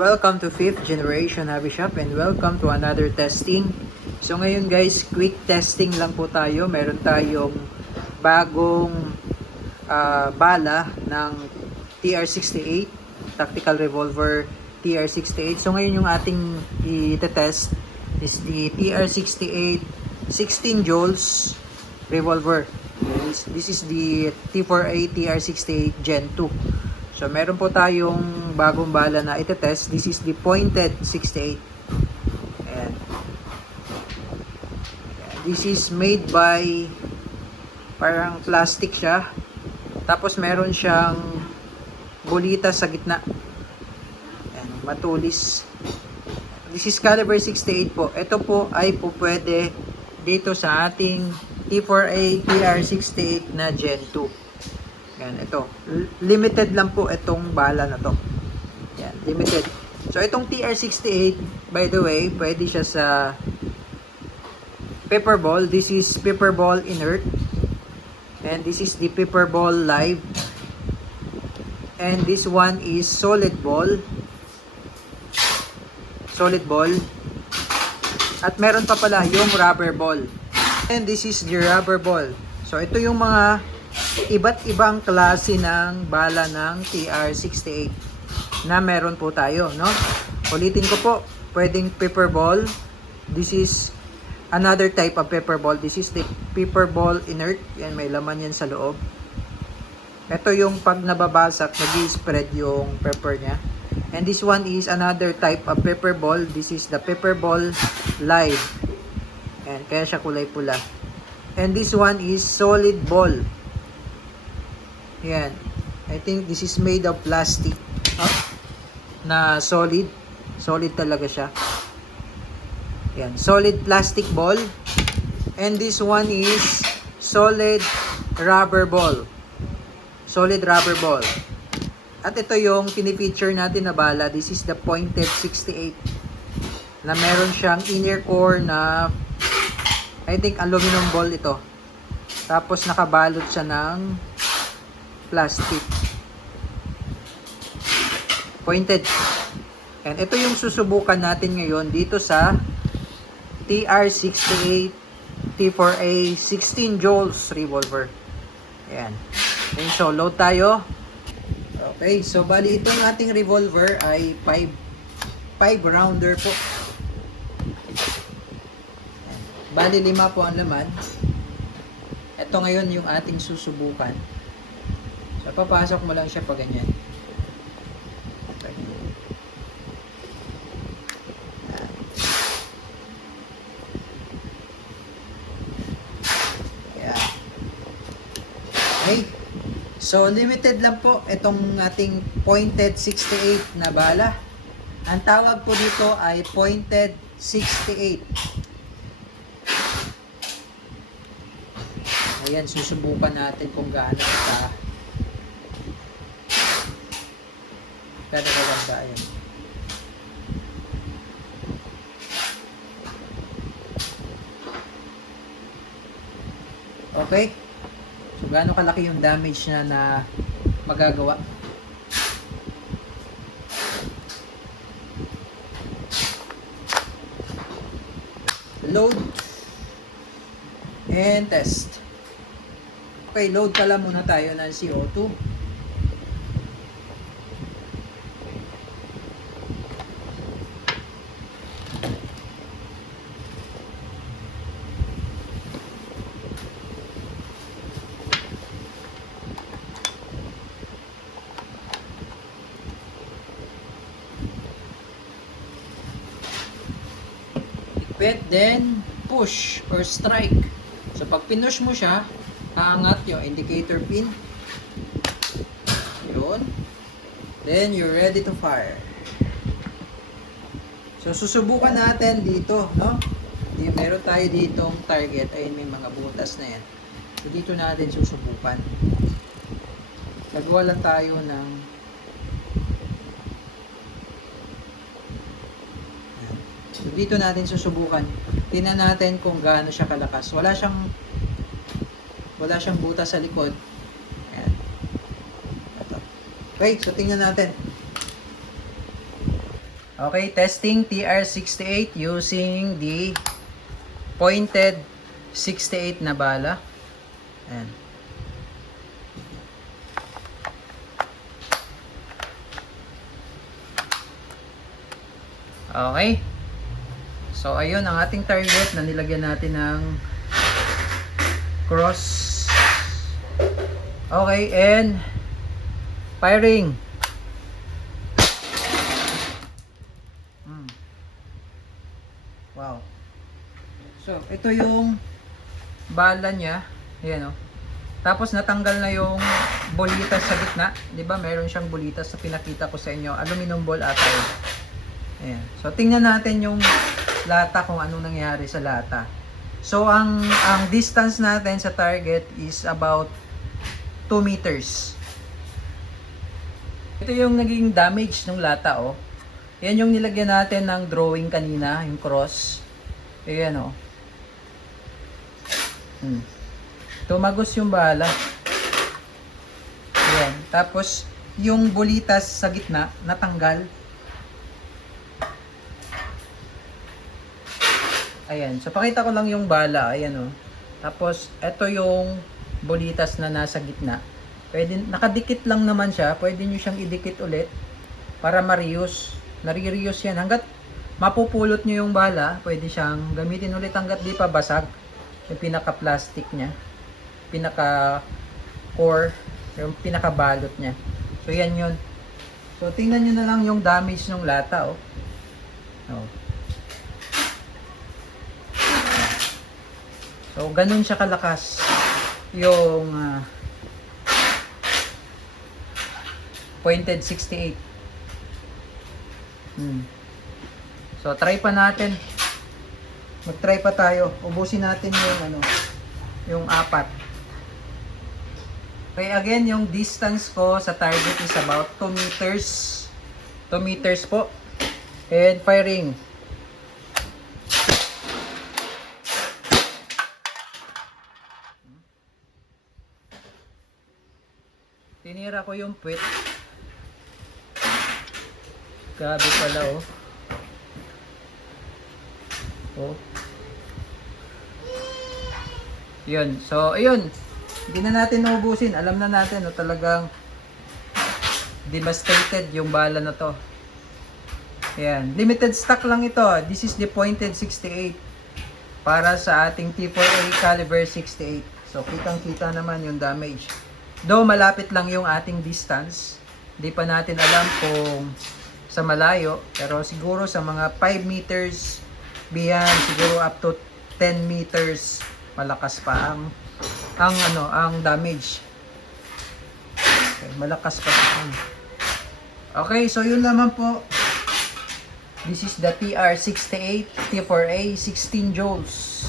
Welcome to 5th Generation Hobby Shop and welcome to another testing. So ngayon guys, quick testing lang po tayo. Meron tayong bagong bala ng TR68 Tactical Revolver TR68. So ngayon yung ating i-test is the TR68 16 joules revolver. This is the T4A TR68 Gen 2. So, meron po tayong bagong bala na ite-test. This is the pointed 68. Ayan. This is made by, parang plastic siya. Tapos, meron siyang bulita sa gitna. Ayan, matulis. This is caliber 68 po. Ito po ay po pwede dito sa ating T4A TR68 na Gen 2. Yan, ito. Limited lang po itong bala na to. Yan, limited. So, itong TR68, by the way, pwede siya sa pepper ball. This is pepper ball inert. And this is the pepper ball live. And this one is solid ball. Solid ball. At meron pa pala yung rubber ball. And this is the rubber ball. So, ito yung mga iba't ibang klase ng bala ng TR68 na meron po tayo, no? Ulitin ko po, pwedeng pepper ball. This is another type of pepper ball. This is the pepper ball inert. Yan, may laman yan sa loob. Ito yung pag nababasak, nag-spread yung pepper niya. And this one is another type of pepper ball. This is the pepper ball live. And kaya siya kulay pula. And this one is solid ball. Yan. I think this is made of plastic. Na solid. Solid talaga siya. Yan. Solid plastic ball. And this one is solid rubber ball. Solid rubber ball. At ito yung pinifeature natin na bala. This is the pointed 68. Na meron siyang inner core na I think aluminum ball ito. Tapos nakabalot siya ng plastic. Pointed. And ito yung susubukan natin ngayon dito sa TR68 T4A 16 joules revolver. Ayan. Okay, so load tayo. Okay, so bali itong ating revolver ay 5 rounder po. Ayan. Bali 5 po ang laman. Ito ngayon yung ating susubukan. So, papasok mo lang siya pa ganyan. Okay. Ayan. Okay. So, limited lang po itong ating pointed 68 na bala. Ang tawag po dito ay pointed 68. Ayan, susubukan natin kung gaano ka ganda. Ayan. Okay. So, gaano kalaki yung damage niya na magagawa. Load. And test. Okay, load pala muna tayo ng CO2. Then push or strike. So pag pinush mo siya, aangat yung indicator pin. Yun. Then you're ready to fire. So susubukan natin dito, no? Meron tayo ditong target. Ayun, may mga butas na yan. So dito natin susubukan. Nagawa lang tayo ng so dito natin susubukan. Tingnan natin kung gaano siya kalakas. Wala siyang butas sa likod. Ayan. Ito. Okay, so tingnan natin. Okay, testing TR68 using the pointed 68 na bala. Ayan. Okay. So, ayun ang ating target na nilagyan natin ng cross. Okay, and firing. Wow. So, ito yung bala niya. Ayan, oh. Tapos natanggal na yung bolitas sa gitna. 'Di ba? Meron siyang bolitas na pinakita ko sa inyo. Aluminum ball ata yun. Ayan. So, tingnan natin yung lata kung anong nangyari sa lata. So, ang distance natin sa target is about 2 meters. Ito yung naging damage ng lata, oh. Yan yung nilagyan natin ng drawing kanina, yung cross. Ayan, oh. Tumagos yung bala. Ayan. Tapos, yung bolitas sa gitna, natanggal. Ayan. So, pakita ko lang yung bala. Ayan, oh. Tapos, ito yung bolitas na nasa gitna. Pwede, nakadikit lang naman siya. Pwede nyo siyang idikit ulit para ma-reuse. Nare-reuse yan. Hanggat mapupulot nyo yung bala, pwede siyang gamitin ulit hanggat di pa basag. Yung pinaka-plastic niya. Pinaka-core. Yung pinaka-balot niya. So, yan yun. So, tingnan nyo na lang yung damage ng lata, oh. Oh. So, ganun siya kalakas yung pointed 68. So, try pa natin. Mag-try pa tayo. Ubusin natin yung yung 4. Okay, again, yung distance ko sa target is about 2 meters. 2 meters po. And firing. Tinira ko yung puwet. Grabe pala, oh. Oh. Yun. So, ayun. Hindi na natin naubusin. Alam na natin, no, talagang devastated yung bala na to. Ayan. Limited stock lang ito. This is the pointed 68 para sa ating T4A caliber 68. So, kitang-kita naman yung damage. Though malapit lang yung ating distance, di pa natin alam kung sa malayo, pero siguro sa mga 5 meters beyond, siguro up to 10 meters malakas pa ang damage. Okay, malakas pa siya. Okay, so yun naman po. This is the TR68 T4A 16 joules.